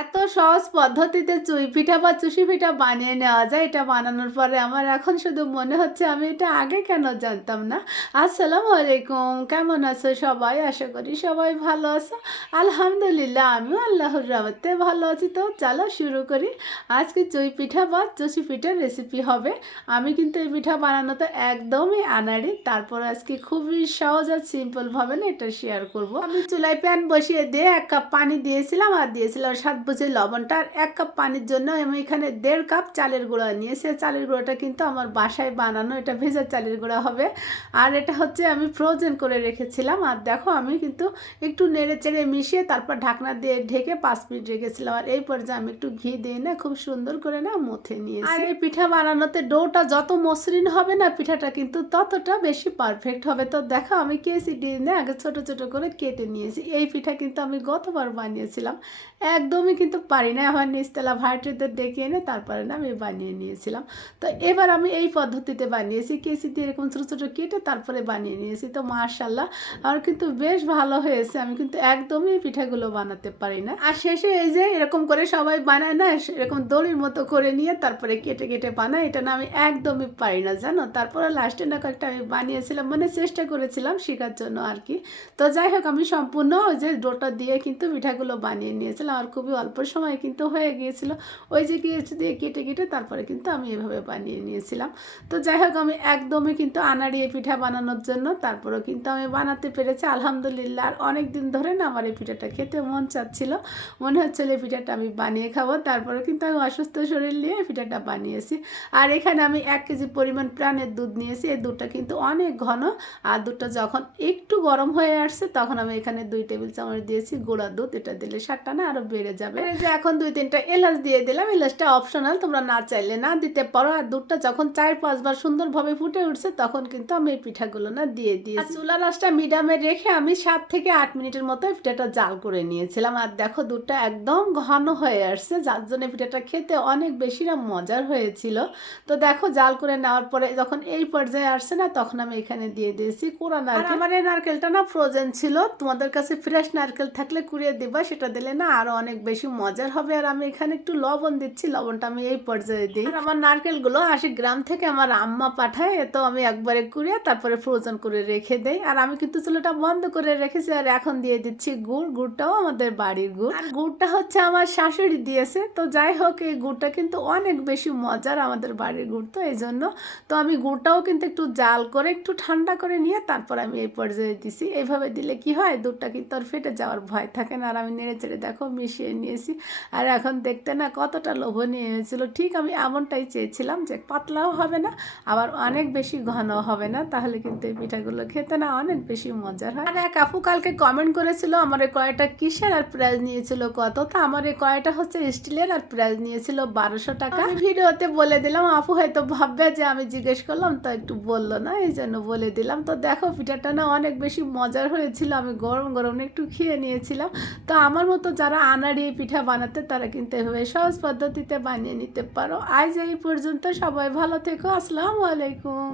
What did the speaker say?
এত সহজ পদ্ধতিতে চুই পিঠা বা চুষি পিঠা বানিয়ে নেওয়া যায়, এটা বানানোর পরে আমার এখন শুধু মনে হচ্ছে আমি এটা আগে কেন জানতাম না। আসসালামু আলাইকুম, কেমন আছো সবাই? আশা করি সবাই ভালো আছো। আলহামদুলিল্লাহ, আমিও আল্লাহর রহমতে ভালো আছি। তো চলো শুরু করি। আজকে চুই পিঠা বা চুষি পিঠার রেসিপি হবে। আমি কিন্তু এই পিঠা বানানো তো একদমই আনাড়ি, তারপর আজকে খুবই সহজ আর সিম্পলভাবে না এটা শেয়ার করব। আমি চুলায় প্যান বসিয়ে দিয়ে এক কাপ পানি দিয়েছিলাম, আর দিয়েছিলাম সাত বুঝে লবণটা আর এক কাপ পানির জন্য আমি এখানে দেড় কাপ চালের গুঁড়া নিয়েছি চালের গুঁড়োটা কিন্তু আমার বাসায় বানানো, এটা ভেজা চালের গুঁড়া হবে। আর এটা হচ্ছে আমি ফ্রোজেন করে রেখেছিলাম। আর দেখো আমি কিন্তু একটু নেড়ে চেড়ে মিশিয়ে তারপর ঢাকনা দিয়ে ঢেকে পাঁচ মিনিট রেখেছিলাম। আর এই পর্যায়ে আমি একটু ঘি দিয়ে না খুব সুন্দর করে না মুথে নিয়েছি। আর এই পিঠা বানানোতে ডোটা যত মসৃণ হবে না, পিঠাটা কিন্তু ততটা বেশি পারফেক্ট হবে। তো দেখো আমি কেসি দিয়ে না আগে ছোট ছোট করে কেটে নিয়েছি। এই পিঠা কিন্তু আমি গতবার বানিয়েছিলাম। একদমই কিন্তু পারি না আমার নিচতলা ভাড়াটিদের ডেকে এনে তারপরে না আমি বানিয়ে নিয়েছিলাম। তো এবার আমি এই পদ্ধতিতে বানিয়েছি কেসি দিয়ে এরকম ছোটো ছোটো কেটে তারপরে বানিয়ে নিয়েছি। তো মার্শাল্লাহ আমার কিন্তু বেশ ভালো হয়েছে, আমি কিন্তু একদমই পিঠাগুলো বানাতে পারি না। আর শেষে এই যে এরকম করে সবাই বানায় না এরকম দড়ির মতো করে নিয়ে তারপরে কেটে কেটে বানায়, এটা না আমি একদমই পারি না, জানো? তারপরে লাস্টে না কয়েকটা আমি বানিয়েছিলাম মানে চেষ্টা করেছিলাম শেখার জন্য আর কি। তো যাই হোক, আমি সম্পূর্ণ ওই যে ডোটা দিয়ে কিন্তু পিঠাগুলো বানিয়ে নিয়েছিলাম আর খুবই অল্প সময় কিন্তু হয়ে গিয়েছিল। ওই যে কিছু দিয়ে কেটে কেটে তারপরে কিন্তু আমি এভাবে বানিয়ে নিয়েছিলাম। তো যাই হোক, আমি একদমই কিন্তু আনাড়িয়ে পিঠা বানানোর জন্য তারপরেও কিন্তু আমি বানাতে পেরেছি, আলহামদুলিল্লাহ। আর অনেক দিন ধরে না আমার এই পিঠাটা খেতে মন চাচ্ছিল। মনে হচ্ছিল এই পিঠাটা আমি বানিয়ে খাব। তারপরে কিন্তু আমি অসুস্থ শরীর নিয়ে পিঠাটা বানিয়েছি। আর এখানে আমি এক কেজি পরিমাণ প্রাণের দুধ নিয়েছি। এই দুধটা কিন্তু অনেক ঘন। আর দুধটা যখন একটু গরম হয়ে আসছে, তখন আমি এখানে দুই টেবিল চামচ দিয়েছি গুঁড়া দুধ। এটা দিলে সারটা না আরও বেড়ে যাবে। এই যে এখন দুই তিনটা এলাচ দিয়ে দিলাম এলাচটা অপশনাল তোমরা না চাইলে না দিতে পারো। আর দুধটা যখন চার পাঁচবার সুন্দরভাবে ফুটে উঠছে তখন কিন্তু আমি এই পিঠাগুলো না দিয়ে দিই চুলা রাসটা মিডিয়ামে রেখে আমি সাত থেকে আট মিনিটের মতো পিঠাটা জাল করে নিয়েছিলাম। আর দেখো দুধটা একদম ঘন হয়ে আসছে যার জন্য পিঠাটা খেতে অনেক বেশি না মজার হয়েছিল। তো দেখো জাল করে নেওয়ার পরে যখন এই পর্যায়ে আসছে না তখন আমি এখানে দিয়ে দিয়েছি কোরা নারকেল। আমার এই নারকেলটা না ফ্রোজেন ছিল। তোমাদের কাছে ফ্রেশ নারকেল থাকলে কুড়িয়ে দিবা সেটা দিলে না আরও অনেক বেশি মজার হবে আর আমি এখানে একটু লবণ দিচ্ছি লবণটা আমি এই পর্যায়ে দিই। আর আমার নারকেলগুলো আশি গ্রাম থেকে আমার আম্মা পাঠায় তো আমি একবারে কুড়িয়ে তারপরে ফ্রোজেন করে রেখে দেই। আর আমি কিন্তু চুলোটা বন্ধ করে রেখেছি আর এখন দিয়ে দিচ্ছি গুড় গুড়টাও আমাদের বাড়ির গুড়। আর গুড়টা হচ্ছে আমার শাশুড়ি দিয়েছে তো যাই হোক এই গুড়টা কিন্তু অনেক বেশি মজার আমাদের বাড়ির গুড় তো এই জন্য। তো আমি গুড়টাও কিন্তু একটু জাল করে একটু ঠান্ডা করে নিয়ে তারপর আমি এই পর্যায়ে দিছি। এইভাবে দিলে কি হয়? দুধটা কিন্তু আর ফেটে যাওয়ার ভয় থাকে না। আর আমি নেড়ে চেড়ে দেখো মিশিয়ে নিয়েছি। আর এখন দেখতে না কতটা লোভনীয় হয়েছিল। ঠিক আমি এমনটাই চেয়েছিলাম যে পাতলাও হবে না, আবার অনেক বেশি ঘন হবে না। তাহলে কিন্তু এই পিঠাগুলো খেতে না অনেক বেশি মজার হয়। আর এক আপু কালকে কমেন্ট করেছিল, আমার এই কয়টা কিসের আর প্রাইজ নিয়েছিল কত? তা আমার এই কয়টা হচ্ছে স্টিলের আর প্রাইজ নিয়েছিল বারোশো টাকা। ভিডিওতে বলে দিলাম, আপু হয়তো ভাববে যে আমি জিজ্ঞেস করলাম, তো একটু বলল না, এই জন্য বলে দিলাম। তো দেখো, পিঠাটা না অনেক বেশি মজার হয়েছিল। আমি গরম গরম একটু খেয়ে নিয়েছিলাম। তো আমার মতো যারা আনাড়ি পিঠা বানাতে তারা কিন্তু এভাবে সহজ পদ্ধতিতে বানিয়ে নিতে পারো। আজ এই পর্যন্ত সবাই ভালো থেকো। আসসালামু আলাইকুম।